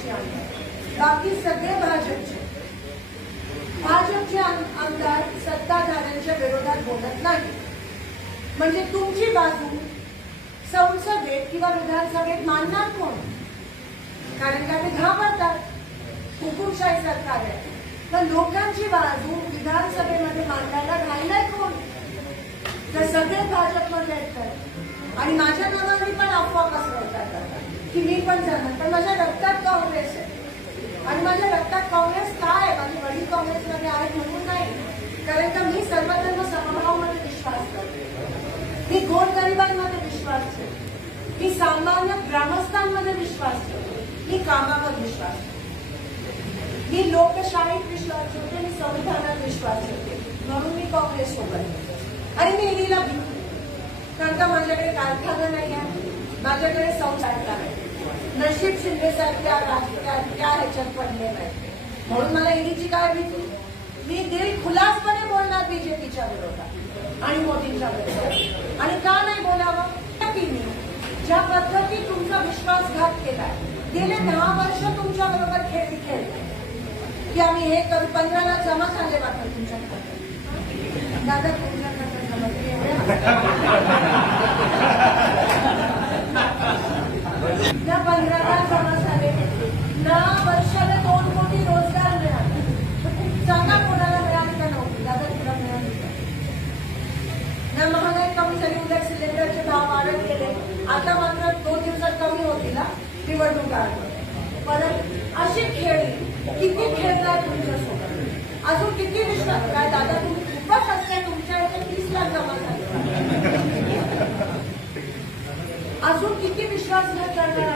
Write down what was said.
काँग्रेसची आमदार, बाकी सगळे भाजपचे. भाजपचे आमदार सत्ताधाऱ्यांच्या विरोधात बोलत नाही. म्हणजे तुमची बाजू संसदेत किंवा विधानसभेत मानणार कोण? कारण का ते घाबरतात, हुकुमशाही सरकार आहे. तर लोकांची बाजू विधानसभेमध्ये मांडायला राहिलाय कोण? तर सगळे भाजपमध्ये येतात आणि माझ्या नावाने पण अफवा पसरवतात की मी पण जाणार. पण माझ्या रक्तात काँग्रेस आहे आणि माझ्या रक्तात काँग्रेस काय आहे? माझे वडील काँग्रेसमध्ये आहेत म्हणून नाही, कारण का मी सर्वधर्म समभावामध्ये विश्वास करते. मी गोरगरिबांमध्ये विश्वास ठेवते, मी सामान्य ग्रामस्थांमध्ये विश्वास ठेवते, मी कामावर विश्वास ठेवते, मी लोकशाहीत विश्वास ठेवते, मी संविधानात विश्वास ठेवते. म्हणून मी काँग्रेस सोबत आणि मी ईडीला भीती, कारण का माझ्याकडे कारखाना नाही आहे, माझ्याकडे संसार आहे. नशीब शिंदेसारख्या राजकीय ह्याच्यात पडले नाही म्हणून मला ईडीची काय भीती. मी दिल खुलासपणे बोलणार बीजेपीच्या विरोधात आणि मोदींच्या विरोधात. आणि का नाही बोलावं? की मी ज्या पद्धतीत तुमचा विश्वासघात केलाय, गेले 10 वर्ष तुमच्या बरोबर खेळले की आम्ही हे करू. 15ला जमा झाले वाटत तुमच्याकडे. दादा तुमच्याकडे या 15ला जमा झाले ना. वर्षाला 2 कोटी रोजगार मिळाले. सांगा कोणाला मिळाली का नव्हती? दादा तुला मिळाली का? ना महागाई कमी झाली, उलट सिलेंडरचे भाव वाढत गेले. आता मात्र 2 दिवसात कमी होतील निवडणूक आयोग. परत अशी खेळी किती खेळताय तुमच्यासोबत? अजून किती विश्वास काय? दादा तुम्ही खूपच असते. तुमच्या इथे 30 लाख जमा झाले. अजून किती विश्वासघात करणार